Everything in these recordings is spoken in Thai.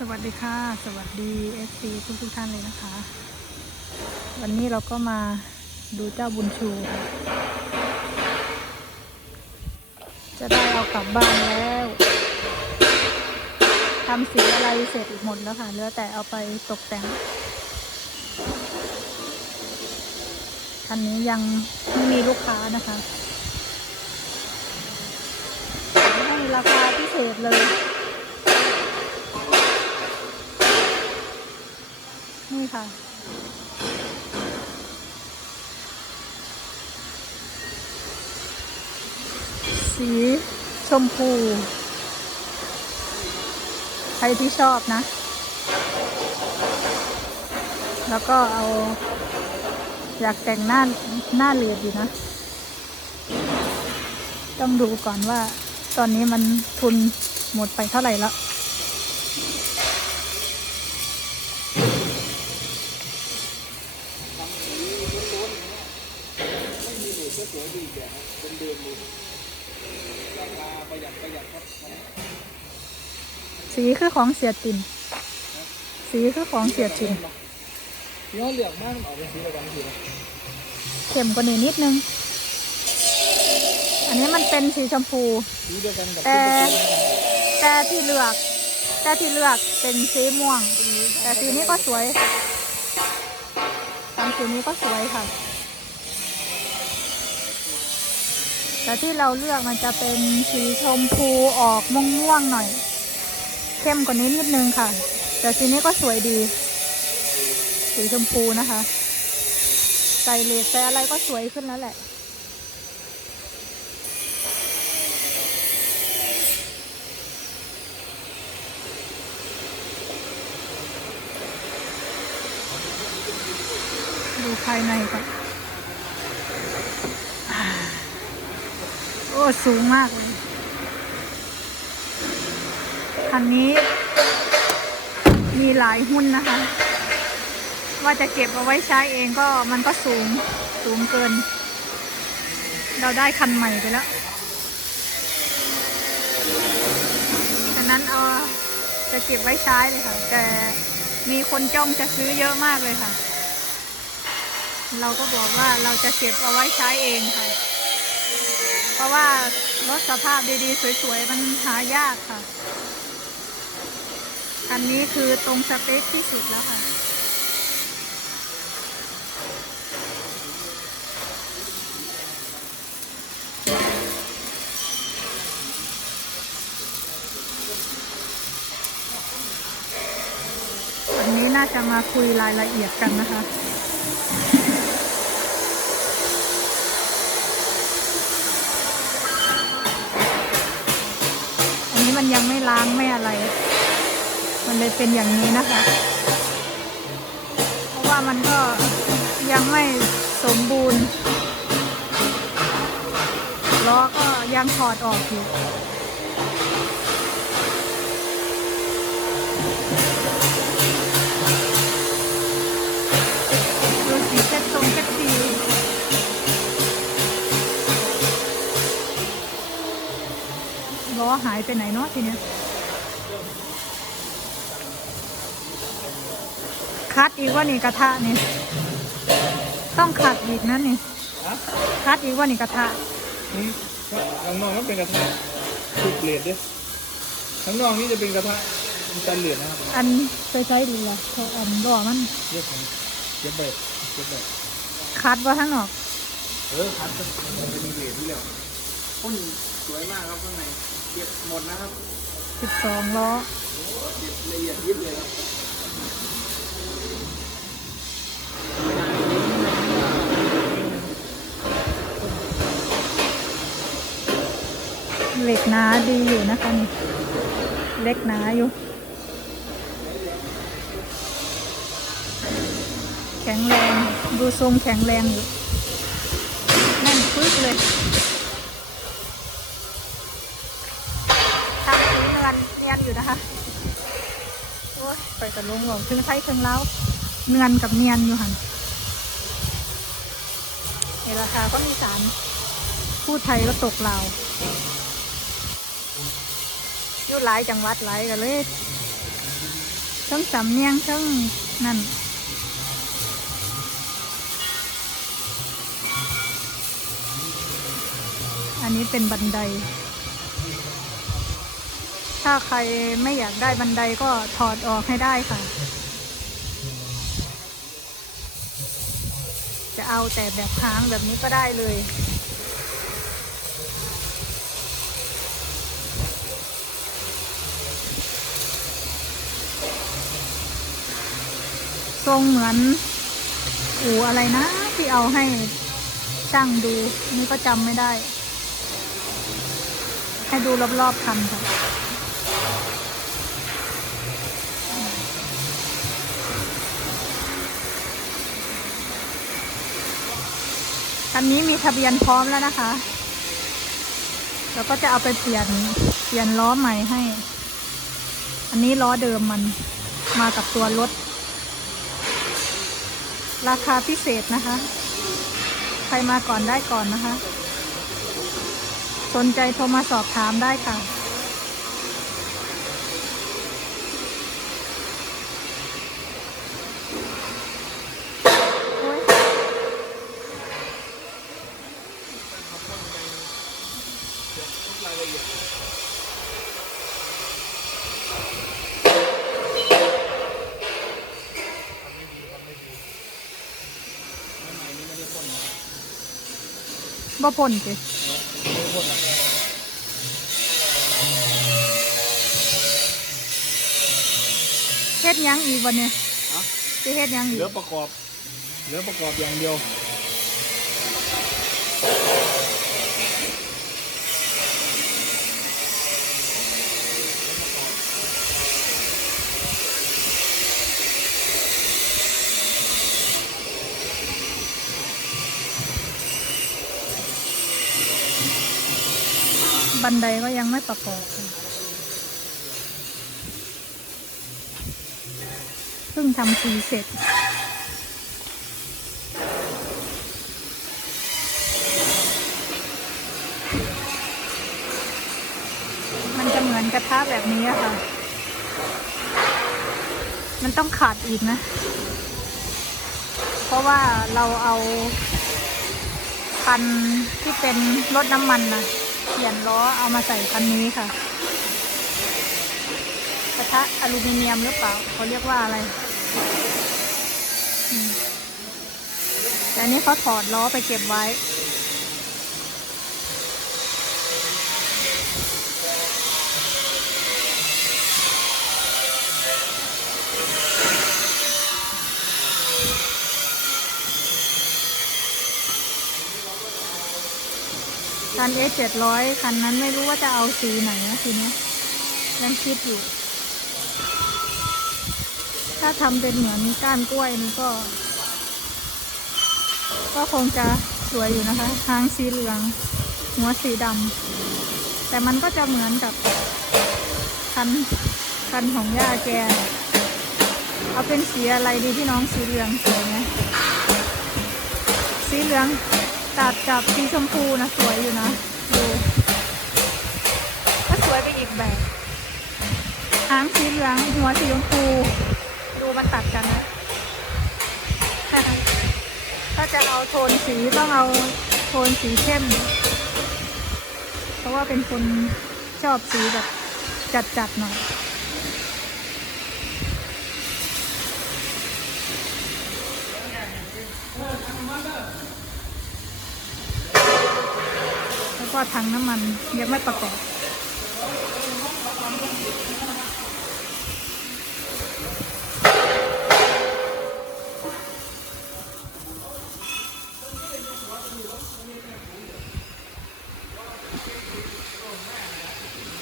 สวัสดีค่ะ สวัสดีเอฟซีทุกทุกท่านเลยนะคะ วันนี้เราก็มาดูเจ้าบุญชู จะได้เอากลับบ้านแล้วทำสีอะไรเสร็จหมดแล้วค่ะเหลือแต่เอาไปตกแต่งคันนี้ยังไม่มีลูกค้านะคะให้ราคาพิเศษเลย นี่ค่ะ สีชมพู ใครที่ชอบนะ แล้วก็เอา อยากแต่งหน้าหน้าเลือดอยู่นะ ต้องดูก่อนว่าตอนนี้มันทุนหมดไปเท่าไหร่แล้ว คือของเสียตินสีคือของเสียตินย้อนเหลืองมากออกเป็นสีอะไรบางทีนะเข้มกว่านี้นิดนึง อันนี้มันเป็นสีชมพู แต่แต่ที่เลือก แต่ที่เลือกเป็นสีม่วง แต่สีนี้ก็สวยตามสีนี้ก็สวยค่ะ แต่ที่เราเลือกมันจะเป็นสีชมพูออกม่วงๆหน่อย เข้มกว่านี้นิดนึงค่ะ แต่สีนี้ก็สวยดี สีชมพูนะคะ ใส่เลสใส่อะไรก็สวยขึ้นแล้วแหละ ดูภายในก่อนโอ้ สูงมากเลย คันนี้ มีหลายหุ้นนะคะ ว่าจะเก็บเอาไว้ใช้เองก็มันก็สูงสูงเกิน เราได้คันใหม่ไปแล้วฉะนั้นเอาจะเก็บไว้ใช้เลยค่ะ แต่มีคนจ้องจะซื้อเยอะมากเลยค่ะ เราก็บอกว่าเราจะเก็บเอาไว้ใช้เองค่ะ เพราะว่ารถสภาพดีๆ สวยๆ มันหายากค่ะ อันนี้คือตรงสเปคที่สุดแล้วค่ะ วันนี้น่าจะมาคุยรายละเอียดกันนะคะอันนี้มันยังไม่ล้างไม่อะไร มันเลยเป็นอย่างนี้นะคะ เพราะว่ามันก็ยังไม่สมบูรณ์ล้อก็ยังถอดออกอยู่ดูสีเซ็ตรงเซ็ตสีล้อหายไปไหนเนาะทีเนี้ย คัดอีกว่านี่กระทะนี่ ต้องขัดอีกนั่นนี่คัดอีกว่านี่กระทะอืมข้างนอกมันเป็นกระทะถูกเลดด้วยข้างนอกนี่จะเป็นกระทะมันจะเหลืองนะครับอันใช้ใช้ดีละเพราอันดอมันเรียกของเก็บแบบเก็บแบบคัดว่าทั้งนอก เออครับมันจะมีเลดที่แล้วพ่นสวยมากครับข้างในเก็บหมดนะครับสิบสองล้อเก็บละเอียดยิบเลยครับ เหล็กหนาดีอยู่นะคะนี่เล็กหนาอยู่ แข็งแรงดูทรงแข็งแรงอยู่แน่นปึ๊กเลยทำสีเนือนเนียนอยู่นะคะโอ้ยไปกับลุงหลงถึงไทยถึงแล้วเนือนกับเนียนอยู่หันเอราคาก็มีสามพูดไทยก็ตกลาว อยู่หลายจังหวัดหลายกันเลยทั้งสำเนียงทั้งนั่นอันนี้เป็นบันได ถ้าใครไม่อยากได้บันไดก็ถอดออกให้ได้ค่ะ จะเอาแต่แบบค้างแบบนี้ก็ได้เลย ทรงเหมือนอู่อะไรนะ ที่เอาให้ช่างดู นี่ก็จำไม่ได้ ให้ดูรอบๆคันค่ะคันนี้มีทะเบียนพร้อมแล้วนะคะแล้วก็จะเอาไปเปลี่ยนเปลี่ยนล้อใหม่ให้ อันนี้ล้อเดิมมันมากับตัวรถ ราคาพิเศษนะคะ ใครมาก่อนได้ก่อนนะคะ สนใจโทรมาสอบถามได้ค่ะโอ๊ย บ่พ่นสิเฮ็ดหยังอีกวันเนี่ยฮะจะเฮ็ดหยังเหอีกลือประกอบ เหลือประกอบอย่างเดียว บันไดก็ยังไม่ประกอบเพิ่งทำสีเสร็จมันจะเหมือนกระทะแบบนี้ค่ะ มันต้องขาดอีกนะ เพราะว่าเราเอาคันที่เป็นรถน้ำมันนะ เปลี่ยนล้อเอามาใส่คันนี้ค่ะ กระทะอลูมิเนียมหรือเปล่าเขาเรียกว่าอะไรแต่อันนี้เขาถอดล้อไปเก็บไว้ คันเอสเจ็ดร้อยคันนั้นไม่รู้ว่าจะเอาสีไหนนะทีนี้ยังคิดอยู่ ถ้าทำเป็นเหมือนก้านกล้วยนี่ก็ ก็คงจะสวยอยู่นะคะ หางสีเหลือง หัวสีดำแต่มันก็จะเหมือนกับคันคันของย่าแก เอาเป็นสีอะไรดีพี่น้องสีเหลืองสวยไหมสีเหลือง ตัดกับสีชมพูนะสวยอยู่นะดูก็สวยไปอีกแบบหางสีเหลืองหัวสีชมพูดูมันตัดกันนะถ้าจะเอาโทนสีต้องเอาโทนสีเข้ม เพราะว่าเป็นคนชอบสีแบบจัดๆหน่อย วก็ถังน้ำมันยังไม่ประกอบ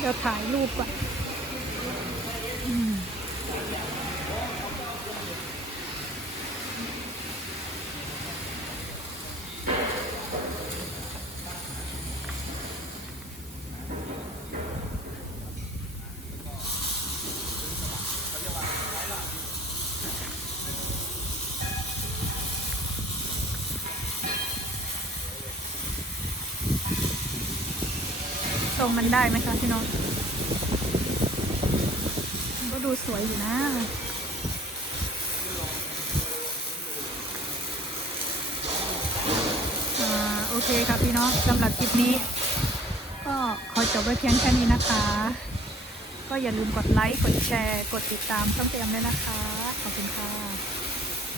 เดี๋ยวถ่ายรูปก่อน งมันได้ไหมคะพี่น้องก็ดูสวยอยู่นะ โอเคค่ะพี่น้องสำหรับคลิปนี้ ก็ขอจบไว้เพียงแค่นี้นะคะ ก็อย่าลืมกดไลค์ กดแชร์ กดติดตามช่องเต็มด้วยนะคะ ขอบคุณค่ะ